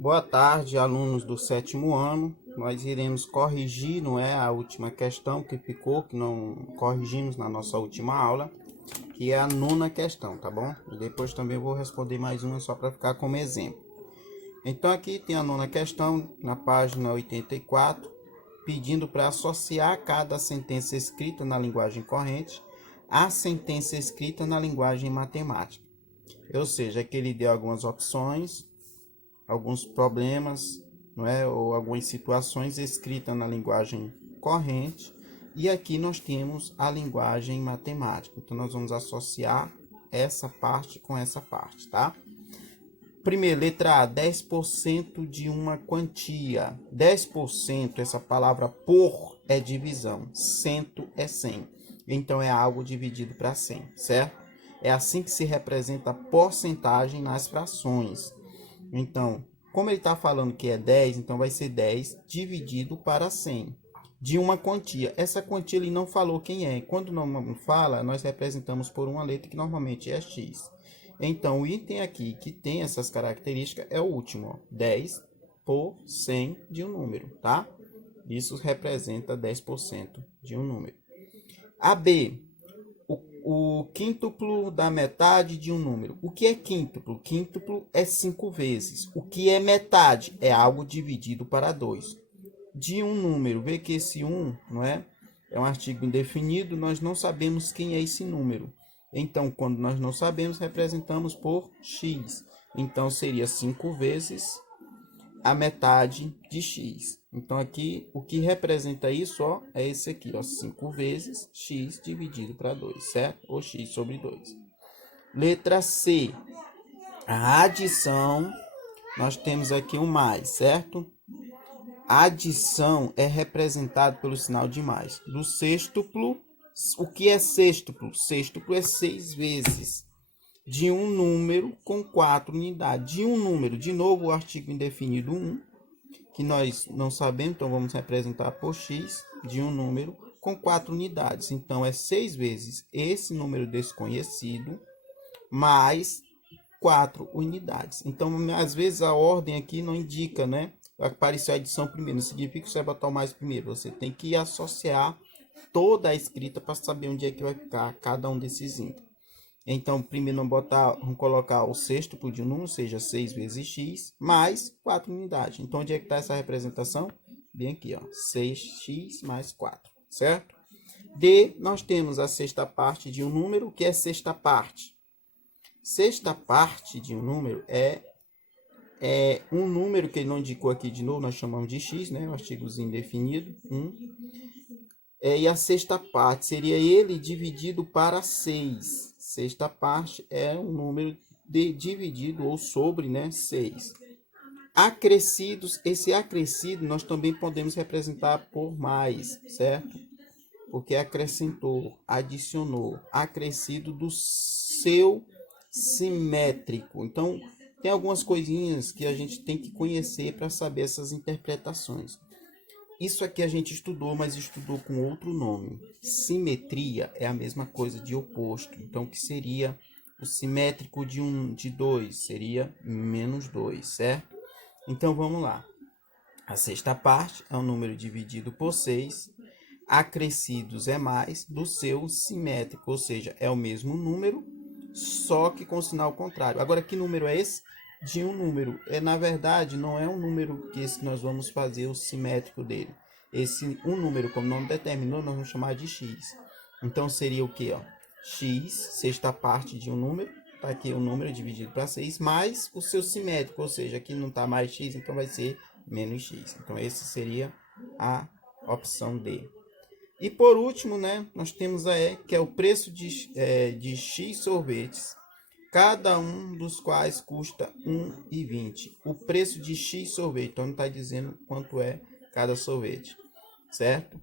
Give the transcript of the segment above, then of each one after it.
Boa tarde, alunos do sétimo ano. Nós iremos corrigir, não é, a última questão que ficou, que não corrigimos na nossa última aula, que é a nona questão, tá bom? E depois também vou responder mais uma só para ficar como exemplo. Então aqui tem a nona questão, na página 84, pedindo para associar cada sentença escrita na linguagem corrente à sentença escrita na linguagem matemática. Ou seja, aqui ele deu algumas opções, alguns problemas, não é? Ou algumas situações escritas na linguagem corrente, e aqui nós temos a linguagem matemática. Então nós vamos associar essa parte com essa parte, tá? Primeiro, letra A, 10% de uma quantia. 10%, essa palavra por é divisão, cento é 100. Então é algo dividido para 100, certo? É assim que se representa a porcentagem nas frações. Então, como ele está falando que é 10, então vai ser 10 dividido para 100 de uma quantia. Essa quantia ele não falou quem é. Quando não fala, nós representamos por uma letra que normalmente é x. Então, o item aqui que tem essas características é o último, ó, 10 por 100 de um número, tá? Isso representa 10% de um número. A B, o quíntuplo da metade de um número. O que é quíntuplo? Quíntuplo é 5 vezes. O que é metade? É algo dividido para 2. De um número, vê que esse 1, não é? É um artigo indefinido, nós não sabemos quem é esse número. Então, quando nós não sabemos, representamos por x. Então, seria 5 vezes a metade de x. Então, aqui, o que representa isso, ó, é esse aqui, ó, 5 vezes x dividido para 2, certo? Ou x sobre 2. Letra C. A adição, nós temos aqui um mais, certo? A adição é representada pelo sinal de mais. Do sextuplo, o que é sextuplo? Sextuplo é 6 vezes de um número com 4 unidades. De um número, de novo o artigo indefinido 1, que nós não sabemos, então vamos representar por x, de um número com 4 unidades. Então é 6 vezes esse número desconhecido mais 4 unidades. Então, às vezes a ordem aqui não indica, né? Apareceu a adição primeiro, não significa que você vai botar o mais primeiro. Você tem que associar toda a escrita para saber onde é que vai ficar cada um desses itens. Então, primeiro vamos colocar o sextuplo de um número, seja 6 vezes x, mais 4 unidades. Então, onde é que está essa representação? Bem aqui, ó, 6x mais 4, certo? D, nós temos a sexta parte de um número. O que é sexta parte? Sexta parte de um número é um número que ele não indicou aqui de novo, nós chamamos de x, né? O artigozinho indefinido, 1. E a sexta parte seria ele dividido para 6. Sexta parte é um número dividido ou sobre, né, 6. Acrescidos, esse acrescido nós também podemos representar por mais, certo? Porque acrescentou, adicionou, acrescido do seu simétrico. Então, tem algumas coisinhas que a gente tem que conhecer para saber essas interpretações. Isso aqui a gente estudou, mas estudou com outro nome. Simetria é a mesma coisa de oposto. Então, o que seria o simétrico de 2? Seria menos 2, certo? Então, vamos lá. A sexta parte é um número dividido por 6. Acrescidos é mais do seu simétrico, ou seja, é o mesmo número, só que com sinal contrário. Agora, que número é esse? De um número. Na verdade, não é um número que esse nós vamos fazer o simétrico dele. Esse um número, como não determinou, nós vamos chamar de x. Então, seria o que? X, sexta parte de um número. Está aqui o número dividido para 6, mais o seu simétrico, ou seja, aqui não está mais x, então vai ser menos x. Então, esse seria a opção D. E por último, né, nós temos a E, que é o preço de X sorvetes, cada um dos quais custa R$ 1,20. O preço de X sorvete, então não está dizendo quanto é cada sorvete, certo?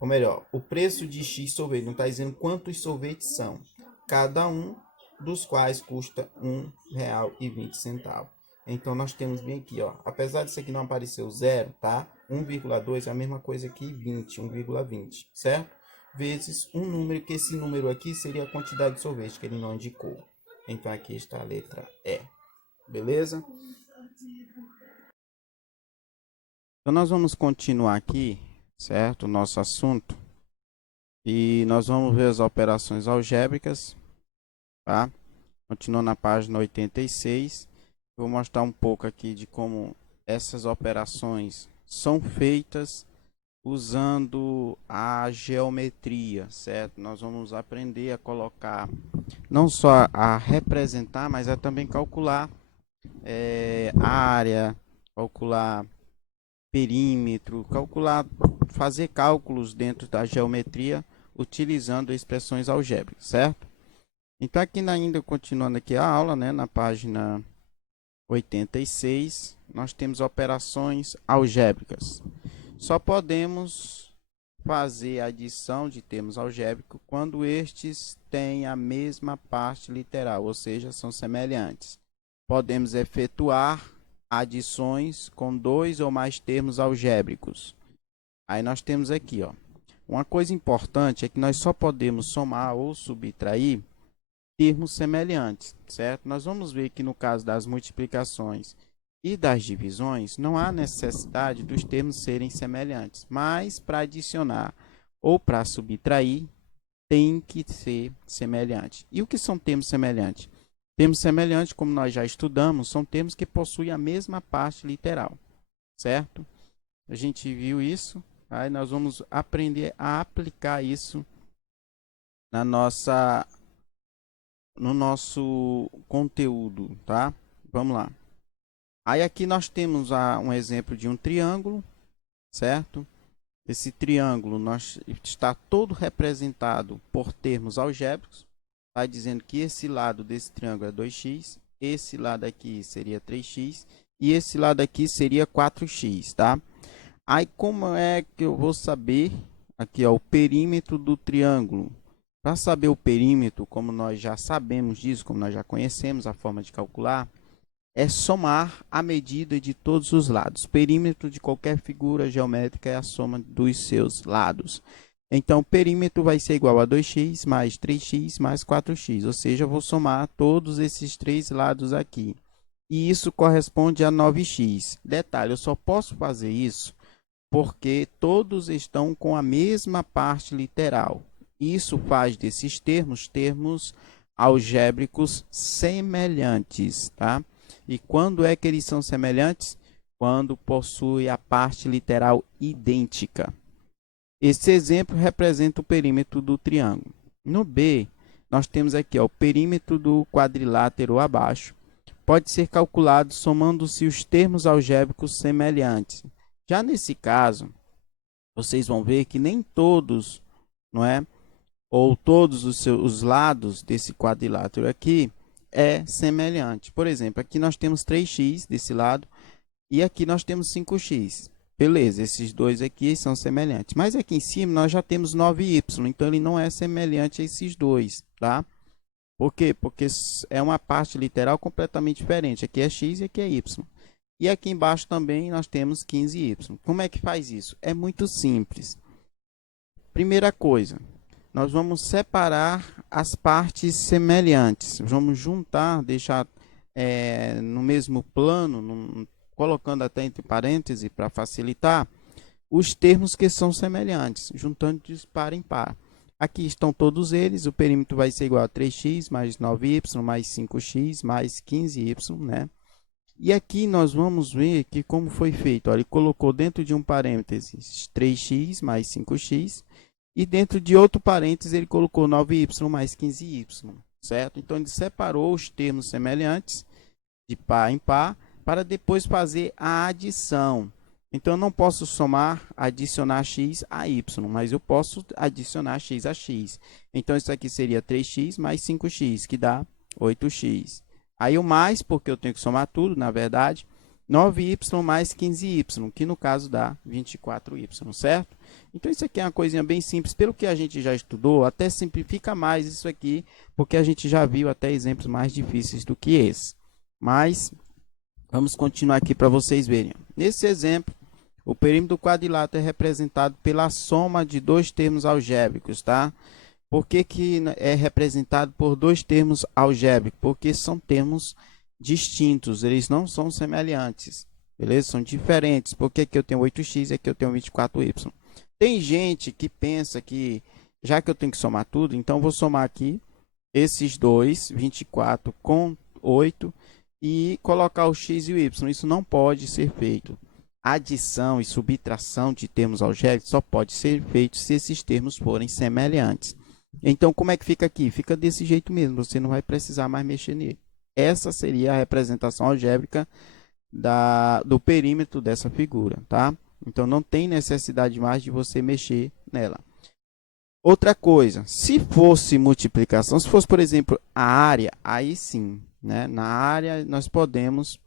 Ou melhor, o preço de X sorvete, não está dizendo quantos sorvetes são, cada um dos quais custa R$ 1,20. Então, nós temos bem aqui, ó, apesar disso aqui não aparecer o zero, tá? 1,2 é a mesma coisa que 20, 1,20, certo? Vezes um número, que esse número aqui seria a quantidade de sorvete que ele não indicou. Então, aqui está a letra E. Beleza? Então, nós vamos continuar aqui, certo? O nosso assunto. E nós vamos ver as operações algébricas, tá? Continuando na página 86. Vou mostrar um pouco aqui de como essas operações são feitas usando a geometria, certo? Nós vamos aprender a colocar, não só a representar, mas a também calcular área, calcular perímetro, calcular, fazer cálculos dentro da geometria utilizando expressões algébricas, certo? Então aqui ainda continuando aqui a aula, né, na página 86, nós temos operações algébricas. Só podemos fazer adição de termos algébricos quando estes têm a mesma parte literal, ou seja, são semelhantes. Podemos efetuar adições com dois ou mais termos algébricos. Aí nós temos aqui, ó, uma coisa importante é que nós só podemos somar ou subtrair termos semelhantes, certo? Nós vamos ver que no caso das multiplicações e das divisões, não há necessidade dos termos serem semelhantes, mas para adicionar ou para subtrair, tem que ser semelhante. E o que são termos semelhantes? Termos semelhantes, como nós já estudamos, são termos que possuem a mesma parte literal, certo? A gente viu isso, aí nós vamos aprender a aplicar isso no nosso conteúdo, tá? Vamos lá. Aí aqui nós temos um exemplo de um triângulo, certo? Esse triângulo está todo representado por termos algébricos. Está dizendo que esse lado desse triângulo é 2x, esse lado aqui seria 3x e esse lado aqui seria 4x, tá? Aí como é que eu vou saber aqui, ó, o perímetro do triângulo? Para saber o perímetro, como nós já sabemos disso, como nós já conhecemos a forma de calcular, é somar a medida de todos os lados. O perímetro de qualquer figura geométrica é a soma dos seus lados. Então, o perímetro vai ser igual a 2x mais 3x mais 4x, ou seja, eu vou somar todos esses três lados aqui. E isso corresponde a 9x. Detalhe, eu só posso fazer isso porque todos estão com a mesma parte literal. Isso faz desses termos algébricos semelhantes, tá? E quando é que eles são semelhantes? Quando possui a parte literal idêntica. Esse exemplo representa o perímetro do triângulo. No B, nós temos aqui, ó, o perímetro do quadrilátero abaixo. Pode ser calculado somando-se os termos algébricos semelhantes. Já nesse caso, vocês vão ver que nem todos, não é? Ou todos os lados desse quadrilátero aqui é semelhante. Por exemplo, aqui nós temos 3x desse lado e aqui nós temos 5x. Beleza, esses dois aqui são semelhantes. Mas aqui em cima nós já temos 9y, então ele não é semelhante a esses dois, tá? Por quê? Porque é uma parte literal completamente diferente. Aqui é x e aqui é y. E aqui embaixo também nós temos 15y. Como é que faz isso? É muito simples. Primeira coisa, nós vamos separar as partes semelhantes. Vamos juntar, deixar no mesmo plano, colocando até entre parênteses para facilitar, os termos que são semelhantes, juntando de par em par. Aqui estão todos eles, o perímetro vai ser igual a 3x mais 9y mais 5x mais 15y, né? E aqui nós vamos ver que como foi feito. Olha, ele colocou dentro de um parênteses 3x mais 5x e dentro de outro parênteses ele colocou 9y mais 15y, certo? Então ele separou os termos semelhantes de par em par para depois fazer a adição. Então eu não posso adicionar x a y, mas eu posso adicionar x a x. Então isso aqui seria 3x mais 5x, que dá 8x. Aí o mais, porque eu tenho que somar tudo, na verdade, 9y mais 15y, que no caso dá 24y, certo? Então isso aqui é uma coisinha bem simples, pelo que a gente já estudou, até simplifica mais isso aqui, porque a gente já viu até exemplos mais difíceis do que esse. Mas vamos continuar aqui para vocês verem. Nesse exemplo, o perímetro do quadrilátero é representado pela soma de dois termos algébricos, tá? Por que é representado por dois termos algébricos? Porque são termos distintos, eles não são semelhantes, beleza? São diferentes. Por que que eu tenho 8x e aqui eu tenho 24y? Tem gente que pensa que, já que eu tenho que somar tudo, então eu vou somar aqui esses dois, 24 com 8, e colocar o x e o y. Isso não pode ser feito. Adição e subtração de termos algébricos só pode ser feito se esses termos forem semelhantes. Então, como é que fica aqui? Fica desse jeito mesmo, você não vai precisar mais mexer nele. Essa seria a representação algébrica do perímetro dessa figura, tá? Então, não tem necessidade mais de você mexer nela. Outra coisa, se fosse multiplicação, se fosse, por exemplo, a área, aí sim, né? Na área, nós podemos,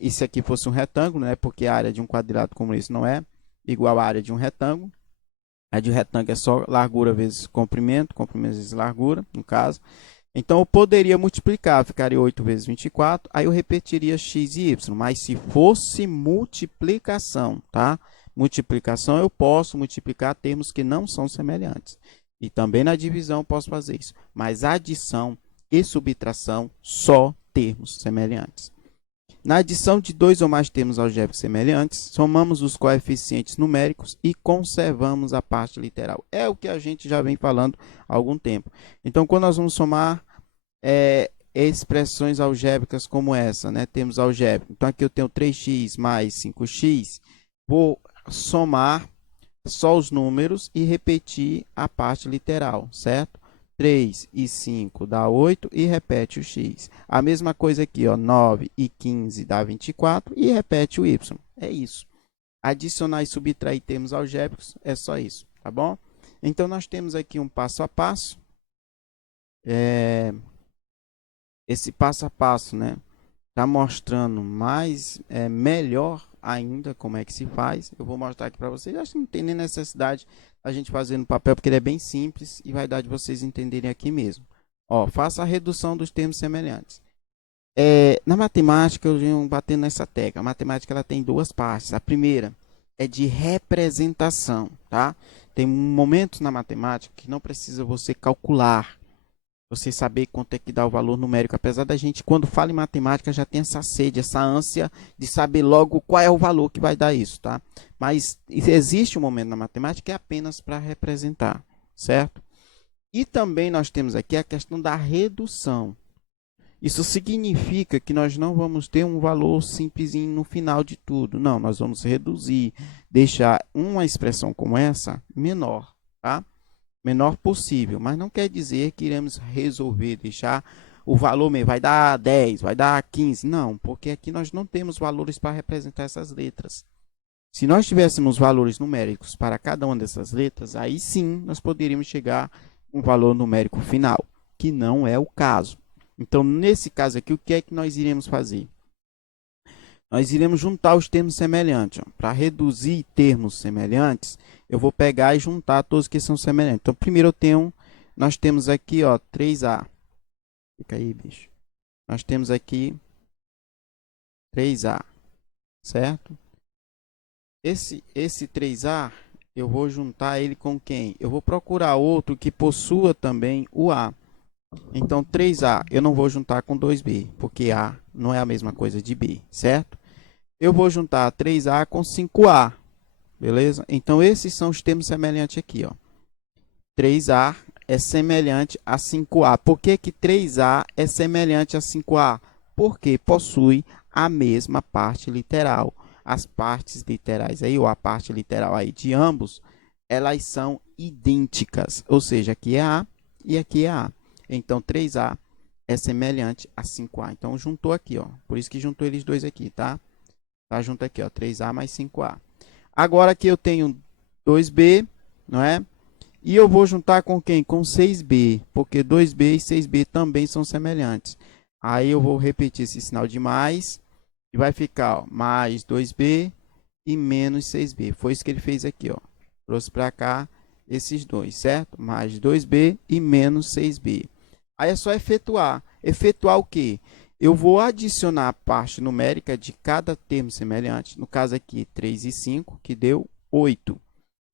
e se aqui fosse um retângulo, né? Porque a área de um quadrado como esse não é igual à área de um retângulo. A de um retângulo é só largura vezes comprimento, comprimento vezes largura, no caso. Então, eu poderia multiplicar, ficaria 8 vezes 24, aí eu repetiria x e y, mas se fosse multiplicação, tá? Multiplicação, eu posso multiplicar termos que não são semelhantes. E também na divisão eu posso fazer isso. Mas adição e subtração, só termos semelhantes. Na adição de dois ou mais termos algébricos semelhantes, somamos os coeficientes numéricos e conservamos a parte literal. É o que a gente já vem falando há algum tempo. Então, quando nós vamos somar expressões algébricas como essa, né? Temos algébrico. Então, aqui eu tenho 3x mais 5x. Vou somar só os números e repetir a parte literal, certo? 3 e 5 dá 8 e repete o x. A mesma coisa aqui, ó, 9 e 15 dá 24 e repete o y. É isso. Adicionar e subtrair termos algébricos é só isso, tá bom? Então, nós temos aqui um passo a passo. Esse passo a passo, né? Tá mostrando melhor ainda como é que se faz. Eu vou mostrar aqui para vocês. Acho que não tem nem necessidade a gente fazer no papel, porque ele é bem simples e vai dar de vocês entenderem aqui mesmo. Ó, faça a redução dos termos semelhantes. Na matemática, eu venho batendo nessa tecla. A matemática ela tem duas partes. A primeira é de representação, tá? Tem momentos na matemática que não precisa você calcular, você saber quanto é que dá o valor numérico, apesar da gente, quando fala em matemática, já tem essa sede, essa ânsia de saber logo qual é o valor que vai dar isso, tá? Mas existe um momento na matemática que é apenas para representar, certo? E também nós temos aqui a questão da redução. Isso significa que nós não vamos ter um valor simplesinho no final de tudo. Não, nós vamos reduzir, deixar uma expressão como essa menor, tá? Menor possível, mas não quer dizer que iremos resolver, deixar o valor mesmo, vai dar 10, vai dar 15, não, porque aqui nós não temos valores para representar essas letras. Se nós tivéssemos valores numéricos para cada uma dessas letras, aí sim nós poderíamos chegar a um valor numérico final, que não é o caso. Então, nesse caso aqui, o que é que nós iremos fazer? Nós iremos juntar os termos semelhantes. Para reduzir termos semelhantes, eu vou pegar e juntar todos que são semelhantes. Então, primeiro nós temos aqui, ó, 3A. Fica aí, bicho. Nós temos aqui 3A, certo? Esse 3A, eu vou juntar ele com quem? Eu vou procurar outro que possua também o A. Então, 3A eu não vou juntar com 2B, porque A não é a mesma coisa de B, certo? Eu vou juntar 3A com 5A, beleza? Então, esses são os termos semelhantes aqui, ó. 3A é semelhante a 5A. Por que que 3A é semelhante a 5A? Porque possui a mesma parte literal. As partes literais aí, ou a parte literal aí de ambos, elas são idênticas. Ou seja, aqui é A e aqui é A. Então, 3A é semelhante a 5A. Então, juntou aqui, ó. Por isso que juntou eles dois aqui, tá? Tá junto aqui, ó. 3A mais 5A. Agora aqui eu tenho 2B, não é? E eu vou juntar com quem? Com 6B, porque 2B e 6B também são semelhantes. Aí eu vou repetir esse sinal de mais, e vai ficar, ó, mais 2B e menos 6B. Foi isso que ele fez aqui, ó. Trouxe para cá esses dois, certo? Mais 2B e menos 6B. Aí é só efetuar. Efetuar o quê? Eu vou adicionar a parte numérica de cada termo semelhante. No caso aqui, 3 e 5, que deu 8.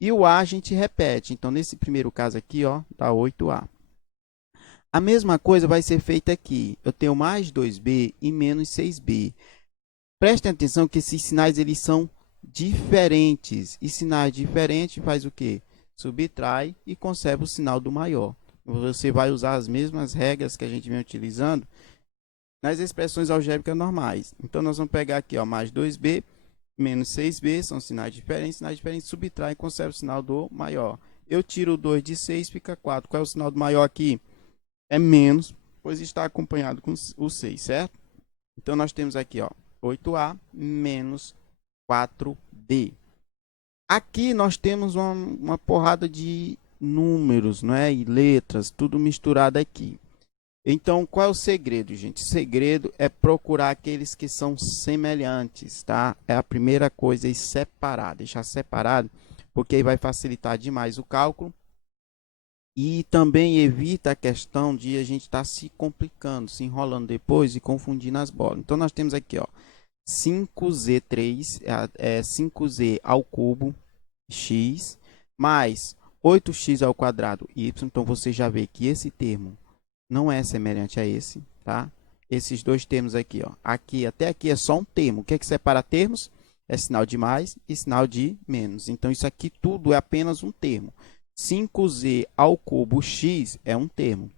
E o A a gente repete. Então, nesse primeiro caso aqui, ó, dá 8A. A mesma coisa vai ser feita aqui. Eu tenho mais 2b e menos 6b. Prestem atenção que esses sinais eles são diferentes. E sinais diferentes faz o quê? Subtrai e conserva o sinal do maior. Você vai usar as mesmas regras que a gente vem utilizando nas expressões algébricas normais. Então, nós vamos pegar aqui, ó, mais 2b, menos 6b, são sinais diferentes, subtrai e conserva o sinal do maior. Eu tiro o 2 de 6, fica 4. Qual é o sinal do maior aqui? É menos, pois está acompanhado com o 6, certo? Então, nós temos aqui, ó, 8a menos 4b. Aqui nós temos uma porrada de números, não é? E letras, tudo misturado aqui. Então, qual é o segredo, gente? O segredo é procurar aqueles que são semelhantes, tá? É a primeira coisa, é separar, deixar separado, porque aí vai facilitar demais o cálculo. E também evita a questão de a gente estar se complicando, se enrolando depois e confundindo as bolas. Então, nós temos aqui, ó, 5z3 é 5z ao cubo x mais 8x ao quadrado y. Então, você já vê que esse termo não é semelhante a esse, tá? Esses dois termos aqui, ó, aqui até aqui é só um termo. O que é que separa termos? É sinal de mais e sinal de menos. Então, isso aqui tudo é apenas um termo. 5z ao cubo x é um termo.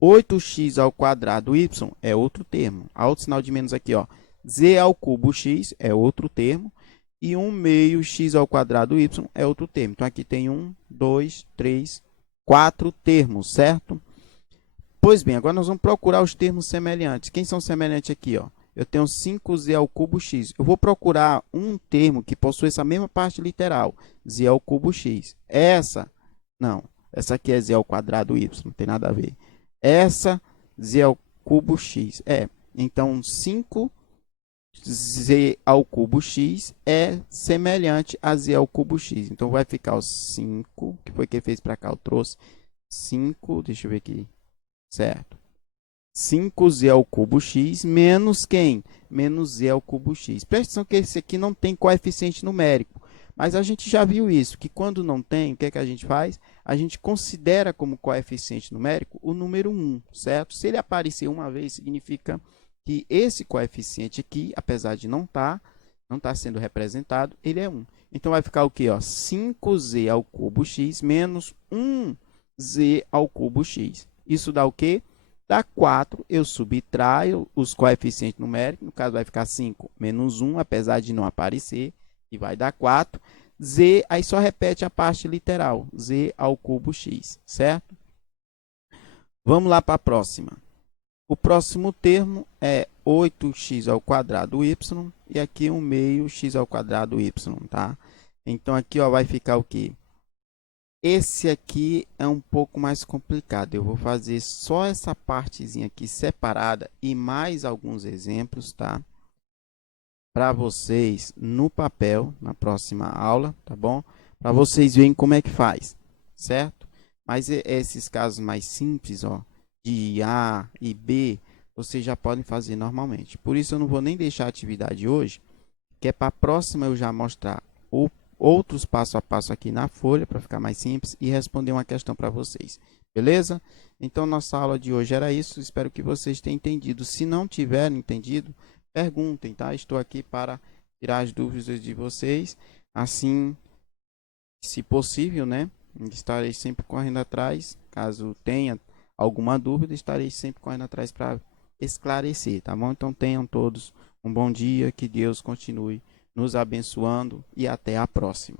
8x ao quadrado y é outro termo. Há outro sinal de menos aqui, ó. Z ao cubo x é outro termo. E 1 meio x ao quadrado y é outro termo. Então, aqui tem 1, 2, 3, 4 termos, certo? Pois bem, agora nós vamos procurar os termos semelhantes. Quem são semelhantes aqui, ó? Eu tenho 5z ao cubo x. Eu vou procurar um termo que possui essa mesma parte literal, z ao cubo x. Essa, não. Essa aqui é z ao quadrado y, não tem nada a ver. Essa, z ao cubo x. Então, 5z ao cubo x é semelhante a z ao cubo x. Então, vai ficar o 5, que foi que ele fez para cá, eu trouxe 5, deixa eu ver aqui. Certo. 5z ao cubo x menos quem? Menos z ao cubo x. Presta atenção que esse aqui não tem coeficiente numérico. Mas a gente já viu isso, que quando não tem, o que é que a gente faz? A gente considera como coeficiente numérico o número 1, certo? Se ele aparecer uma vez, significa que esse coeficiente aqui, apesar de não estar sendo representado, ele é 1. Então, vai ficar o quê? 5z ao cubo x menos 1z ao cubo x. Isso dá o quê? Dá 4. Eu subtraio os coeficientes numéricos. No caso, vai ficar 5 menos 1, apesar de não aparecer. E vai dar 4. Z, aí só repete a parte literal. Z ao cubo x, certo? Vamos lá para a próxima. O próximo termo é 8x ao quadrado y. E aqui 1 meio x ao quadrado y, tá? Então, aqui ó, vai ficar o quê? Esse aqui é um pouco mais complicado. Eu vou fazer só essa partezinha aqui separada e mais alguns exemplos, tá? Para vocês no papel, na próxima aula, tá bom? Para vocês verem como é que faz, certo? Mas esses casos mais simples, ó, de A e B, vocês já podem fazer normalmente. Por isso, eu não vou nem deixar a atividade hoje, que é para a próxima eu já mostrar outros passo a passo aqui na folha, para ficar mais simples, e responder uma questão para vocês. Beleza? Então, nossa aula de hoje era isso. Espero que vocês tenham entendido. Se não tiverem entendido, perguntem, tá? Estou aqui para tirar as dúvidas de vocês. Assim, se possível, né? Estarei sempre correndo atrás. Caso tenha alguma dúvida, estarei sempre correndo atrás para esclarecer, tá bom? Então, tenham todos um bom dia. Que Deus continue nos abençoando e até a próxima.